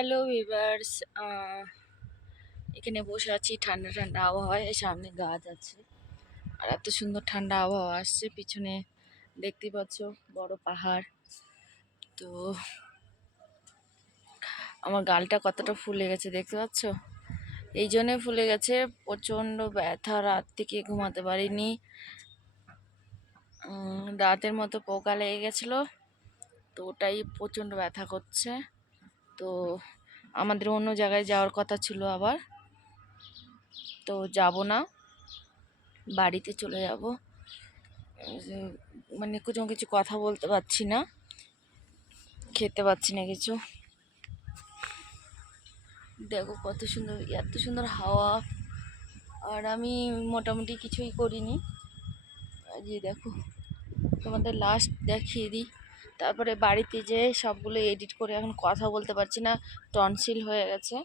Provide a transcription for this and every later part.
Hello viewers এখানে বসে আছি, ঠান্ডা ঠান্ডা আবহাওয়ায় সামনে গাছ আছে। আর এত সুন্দর ঠান্ডা আবহাওয়া আসছে, পিছনে দেখতে পাচ্ছ বড় পাহাড়। তো আমার গালটা কতটা ফুলে গেছে দেখতে পাচ্ছ? এই জন্যে ফুলে গেছে, প্রচণ্ড ব্যথা, রাত থেকে ঘুমাতে পারিনি। দাঁতের মতো পোকা লেগে গেছিল, তো ওটাই প্রচণ্ড ব্যথা করছে। তো আমাদের অন্য জায়গায় যাওয়ার কথা ছিল আবার। তো যাব না। বাড়িতে চলে যাব। মানে কোনো কিছু কথা বলতে পারছি না। খেতে পাচ্ছি না কিছু। দেখো কত সুন্দর, এত সুন্দর হাওয়া। আর আমি মোটামুটি কিছুই করিনি। যে দেখো, তোমাদের লাস্ট দেখিয়ে দিই। তারপরে বাড়িতে যেয়ে সবগুলো এডিট করে এখন কথা বলতে পারছি না, টনসিল হয়ে গেছে।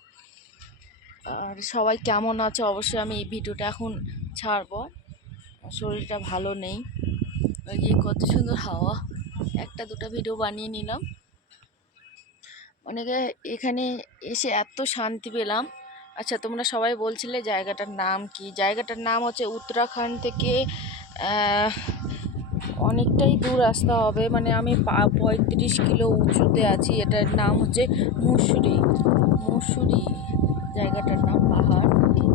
আর সবাই কেমন আছে অবশ্যই আমি এই ভিডিওটা এখন ছাড়বো। শরীরটা ভালো নেই। ওই যে কত সুন্দর হাওয়া। একটা দুটো ভিডিও বানিয়ে নিলাম। অনেকে এখানে এসে এত শান্তি পেলাম। আচ্ছা তোমরা সবাই বলছিলে জায়গাটার নাম কি? জায়গাটার নাম হচ্ছে উত্তরাখণ্ড থেকে অনেকটাই দূর আসতে হবে। মানে আমি পঁয়ত্রিশ কিলো উঁচুতে আছি। এটার নাম হচ্ছে মুসুরি। মুসুরি জায়গাটার নাম পাহাড়।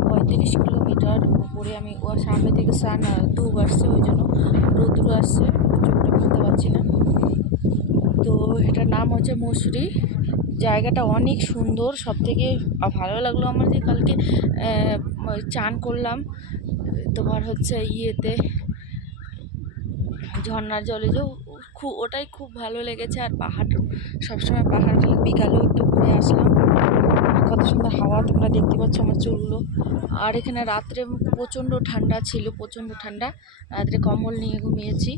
পঁয়ত্রিশ কিলোমিটার উপরে আমি, ও সামনে থেকে সান ধূপ আসছে ওই জন্য রৌদ্র আসছে। চোখটা বুঝতে পারছি না। তো এটার নাম হচ্ছে মুসুরি। জায়গাটা অনেক সুন্দর। সব থেকে ভালো লাগল আমার যে কালকে চান করলাম। তোমার হচ্ছে ইয়েতে ঝর্ণার জলে যে খুব ওটাই খুব ভালো লেগেছে। আর পাহাড়, সবসময় পাহাড় গেলে বিকালেও একটু ঘুরে আসলাম। কত সুন্দর হাওয়া তোমরা দেখতে পাচ্ছ আমার চুলগুলো। আর এখানে রাত্রে প্রচণ্ড ঠান্ডা ছিল, প্রচণ্ড ঠান্ডা। রাত্রে কম্বল নিয়ে ঘুমিয়েছি।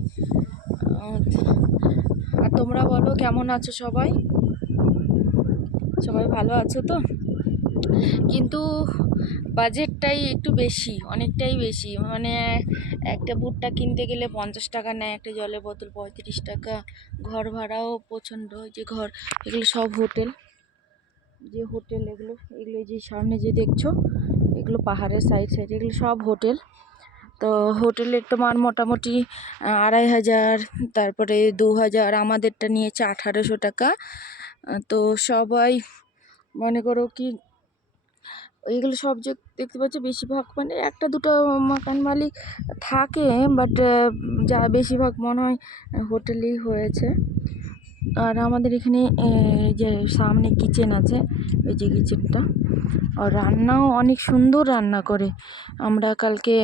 আর তোমরা বলো, কেমন আছো সবাই? সবাই ভালো আছো তো? কিন্তু বাজেটটাই একটু বেশি, অনেকটাই বেশি। মানে একটা ভুট্টা কিনতে গেলে পঞ্চাশ টাকা নেয়, একটা জলের বোতল পঁয়ত্রিশ টাকা, ঘর ভাড়াও প্রচণ্ড যে ঘর, এগুলো সব হোটেল। যে হোটেল এগুলো এগুলো যে সামনে যে দেখছ, এগুলো পাহাড়ের সাইড সাইড এগুলো সব হোটেল। তো হোটেলের তোমার মোটামুটি আড়াই হাজার, তারপরে দু হাজার, আমাদেরটা নিয়েছে আঠারোশো টাকা। তো সবাই মনে করো কি এইগুলো সব যে দেখতে পাচ্ছি বেশিরভাগ মানে একটা দুটো মাকান মালিক থাকে বাট যা বেশিরভাগ মনে হয় হোটেলেই হয়েছে। আর আমাদের এখানে যে সামনে কিচেন আছে ওই যে কিচেনটা। আর রান্নাও অনেক সুন্দর রান্না করে। আমরা কালকে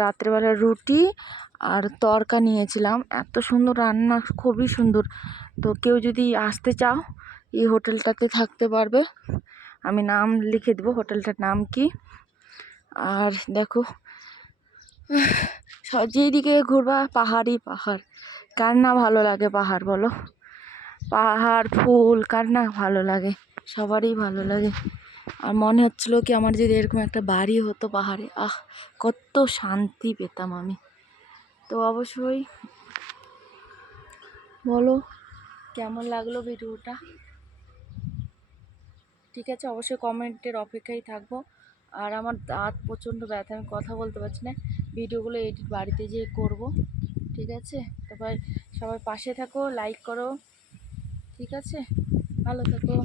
রাত্রেবেলা রুটি আর তরকা নিয়েছিলাম। এত সুন্দর রান্না, খুবই সুন্দর। তো কেউ যদি আসতে চাও, এই হোটেলটাতে থাকতে পারবে। আমি নাম লিখে দেবো, হোটেলটার নাম কি? আর দেখো যেদিকে ঘুরবা, পাহাড়ই পাহাড়। কার না ভালো লাগে পাহাড় বলো? পাহাড়, ফুল, কার না ভালো লাগে? সবারই ভালো লাগে। আর মনে হচ্ছিল কি আমার যদি এরকম একটা বাড়ি হতো পাহাড়ে, আহ, কত শান্তি পেতাম আমি। তো অবশ্যই বলো, কেমন লাগল ভিডিওটা? ঠিক আছে, অবশ্যই কমেন্টের অপেক্ষায় থাকব। আর আমার দাঁত প্রচণ্ড ব্যথা, আমি কথা বলতে পারছি না। ভিডিওগুলো এডিট বাড়িতে যেয়ে করব, ঠিক আছে? তারপর সবাই পাশে থাকো লাইক করো, ঠিক আছে? ভালো থাকো।